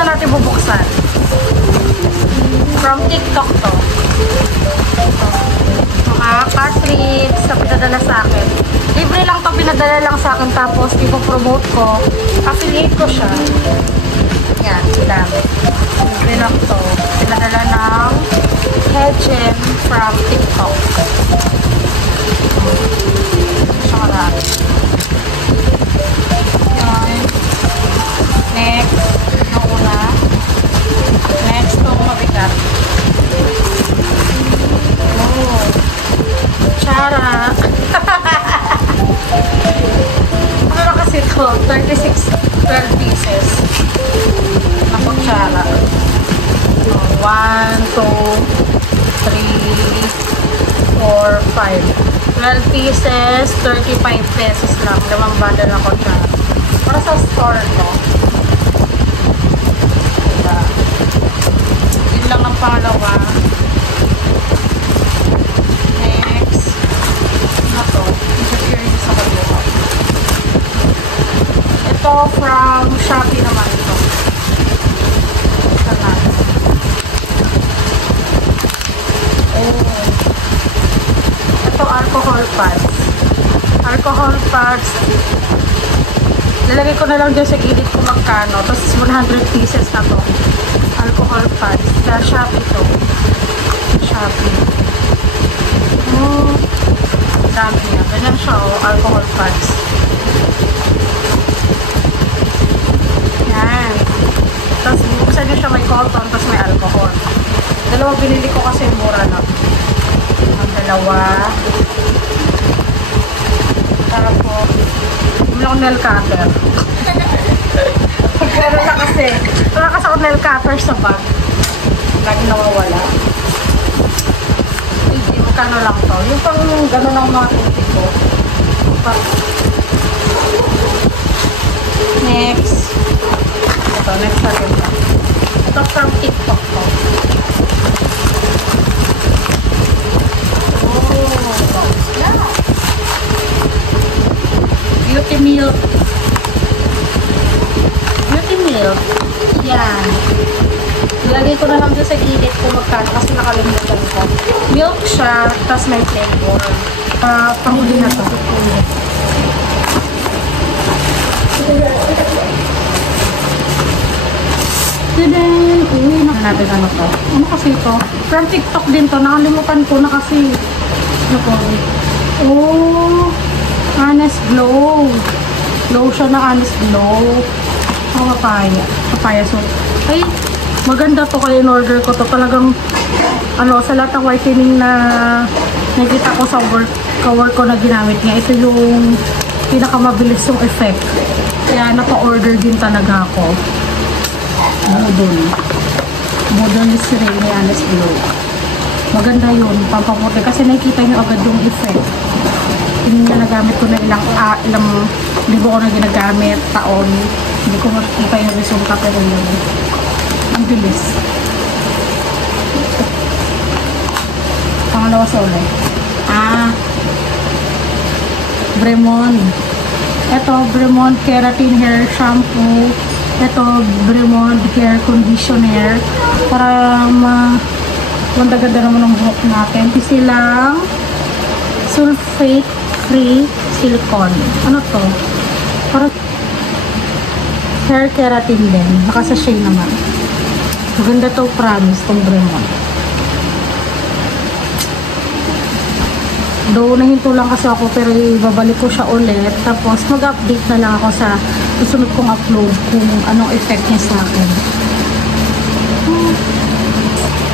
muna natin bubuksan. From TikTok to. Mga cartridge na pinadala sa akin. Libre lang to, pinadala lang sa akin. Tapos, ipopromote ko. Affiliate ko siya. Yan, dami. Libre lang to. Pinadala ng Hedgen from TikTok. Siya marami. Yan. Next. Ito una. Next, itong mabigat. Oh. Chara. Ano kasi ito? 12 pieces. Na kutsara. 1, 2, 3, 4, 5. 12 pieces, 35 pesos lang. 5 bundle na kutsara. Para sa store to. Yun lang ang pangalawa. Next. Ano to? Insecure yung sa kabila. Ito from Shopee naman ito. Ito na. Oh. Ito alcohol pads. Alcohol pads. Lalagay ko na lang dyan sa gilid kung magkano. Tapos 100 pieces na to. Alcohol pads. Sa Shopee to. Shopee. Dami niya. Ganyan siya o. Alcohol pads. Yan. Tapos buksan nyo siya may cotton. Tapos may alcohol. Dalawa binili ko kasi mura na. Ang dalawa. Tapos bumili ako nail cutter. Pero na kasi. Wala kasi ako nail cutter sa bag. Lagi nawawala. Hindi, magkano lang to. Yung pang gano'n ang mga tuti ko. Next. Ito, next natin pa. Ito from TikTok to. Oh, yeah. Beauty milk. Beauty milk. Yan. Ilagay ko na lang dyan sa gilid kung magkano kasi nakalimutan ko. Milk siya, tapos may flavor. Panghuli na to. Then, uwi na natin ano to. Ano kasi ito? From TikTok din to. Nakalimutan ko na kasi. Ano po? Oh, Honest Glow. Lotion na Honest Glow. Oh, papaya. Papaya soap. Ay, maganda to kaya in-order ko to. Talagang, ano, sa lahat ng whitening na nakita ko sa work ko na ginamit niya. Ito yung pinakamabilis yung effect. Kaya napa-order din talaga ako. Modern Spray ni Honest Glow. Maganda yun, pampaputi. Kasi nakikita nyo agad yung effect. Hindi na nagamit ko na ilang libo ko na ginagamit, taon. Hindi ko makikita yung resulta pero yun. Ang bilis. Pangalawa sa ulit. Bremond. Ito, Bremond Keratin Hair Shampoo. Ito, Bremond Hair Conditioner. Para maganda naman ang buhok natin. Silang sulfate-free silicone. Ano to? Para hair keratin din. Nakasashay naman. Maganda to, promise, tong Bremond. Though nahinto lang kasi ako pero ibabalik ko siya ulit. Tapos mag-update na lang ako sa susunod kong upload kung anong effect niya sa akin.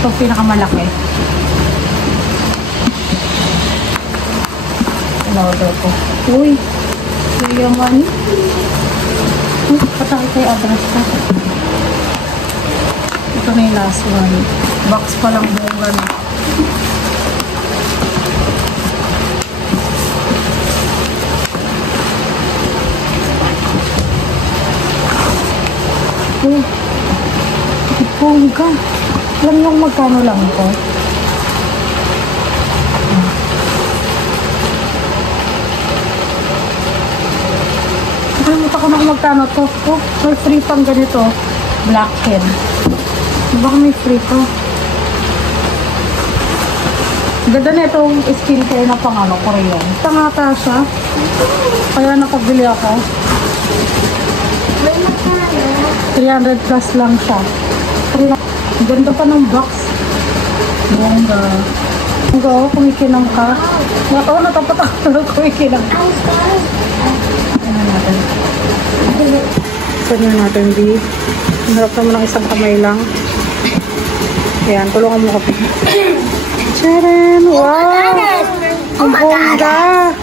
Ito pinakamalaki. In-order ko. Uy! Yaman. Pataki kayo address ko. Ito na yung last one. Box pa lang buong gano'n. Oh, ipongga. Alam nyo magkano lang ito? Nakalimutan ko na kung magkano ito. Oh, may free pang ganito. Blackhead. Baka may free to. Ganda na itong skincare na pang ano, Korean. Tangata siya. Kaya nakabili ako. 300 plus lang siya. Ganda pa ng box. Bongga. Bongga, oh, kumikinang ka. Oo, natapat ako kumikinang. Ano natin? Saan natin, B? Harap naman ng isang kamay lang. Ayan, tulungan mo ko. Charan! Wow! Ang bongga!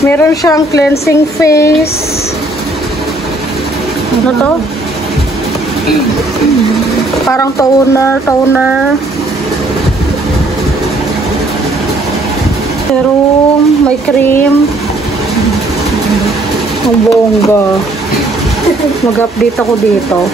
Meron siyang cleansing face. Ano to? Parang toner. Serum, may cream. Ang bongga. Mag-update ako dito.